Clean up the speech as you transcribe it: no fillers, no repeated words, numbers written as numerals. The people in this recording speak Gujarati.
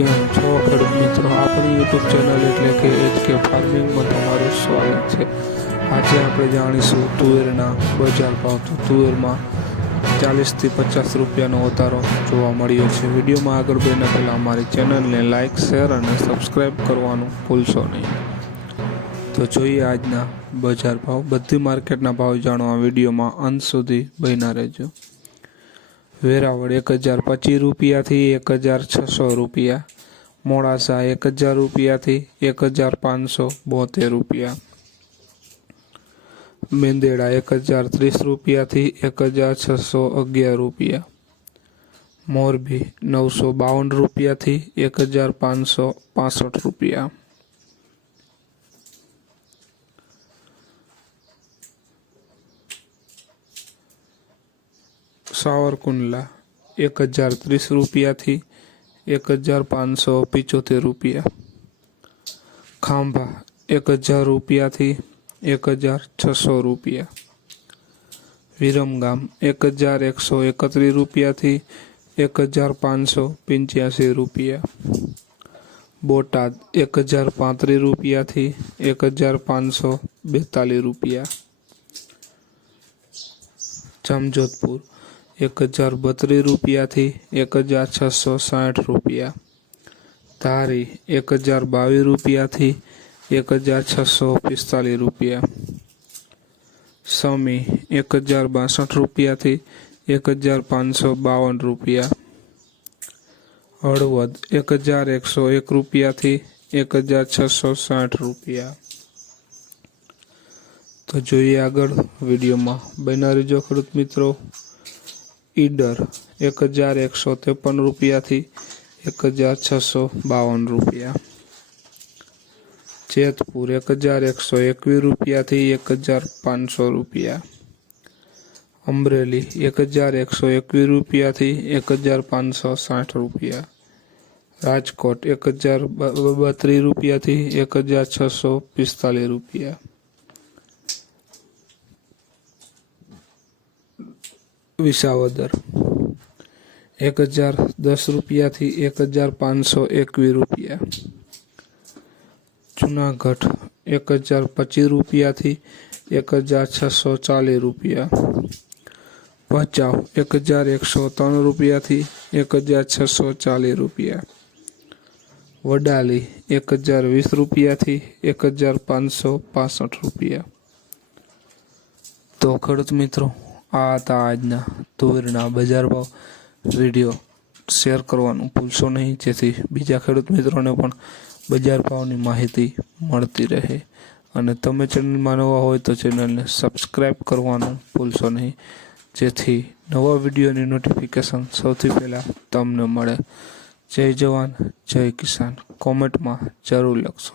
કેમ છો ખેડૂત મિત્રો, આપણી યુટ્યુબ ચેનલ એટલે કે HK ફાર્મિંગમાં તમારું સ્વાગત છે। આજે આપણે જાણીશું તુવેરના બજાર ભાવ। તો તુવેરમાં 40 થી 50 રૂપિયાનો વધારો જોવા મળ્યો છે। વિડીયોમાં આગળ વધતા પહેલાં અમારી ચેનલને લાઇક, શેર અને સબસ્ક્રાઈબ કરવાનું ભૂલશો નહીં। તો જોઈએ આજના બજાર ભાવ। બધી માર્કેટના ભાવ જાણવા વિડીયોમાં અંત સુધી બન્યા રહેજો। વેરાવળ 1025 રૂપિયાથી 1600 રૂપિયા, મોડાસા 1000 રૂપિયાથી 1572 રૂપિયા, મેંદેડા 1030 રૂપિયાથી 1611 રૂપિયા, મોરબી 952 રૂપિયાથી 1565 રૂપિયા, सावरकुंडला 1030 રૂપિયાથી 1575 રૂપિયા, ખાંભા 1000 રૂપિયાથી 1600 રૂપિયા, વિરમગામ 1131 રૂપિયાથી 1585 રૂપિયા, બોટાદ 1035 રૂપિયાથી 1542 રૂપિયા, जामजोधपुर 1032 રૂપિયાથી 1660 રૂપિયા, ધારી 1022 રૂપિયાથી 1645 રૂપિયા, સમી 1062 રૂપિયાથી 1552 રૂપિયા, હળવદ 1101 રૂપિયાથી 1660 રૂપિયા। તો જોઈએ આગળ વિડીયોમાં બન્યા રહેજો ખેડૂત મિત્રો। ઈડર 1153 રૂપિયાથી 1652 રૂપિયા, જેતપુર 1121 રૂપિયાથી 1500 રૂપિયા, અમરેલી 1121 રૂપિયાથી 1560 રૂપિયા, રાજકોટ 1032 રૂપિયાથી 1645 રૂપિયા, વિસાવદર 1010 રૂપિયાથી 1521 રૂપિયા, જુનાગઢ 1025 રૂપિયાથી 1640 રૂપિયા, ભચાઉ 1103 રૂપિયાથી 1640 રૂપિયા, વડાલી 1020 રૂપિયાથી 1565 રૂપિયા। તો ખેડૂત મિત્રો, આ હતા આજના તુવેરના બજાર ભાવ। વિડીયો શેર કરવાનું ભૂલશો નહીં, જેથી બીજા ખેડૂત મિત્રોને પણ બજાર ભાવની માહિતી મળતી રહે। અને તમે ચેનલમાં નવા હોય તો ચેનલને સબસ્ક્રાઈબ કરવાનું ભૂલશો નહીં, જેથી નવા વિડીયોની નોટિફિકેશન સૌથી પહેલાં તમને મળે। જય જવાન, જય કિસાન, કોમેન્ટમાં જરૂર લખશો।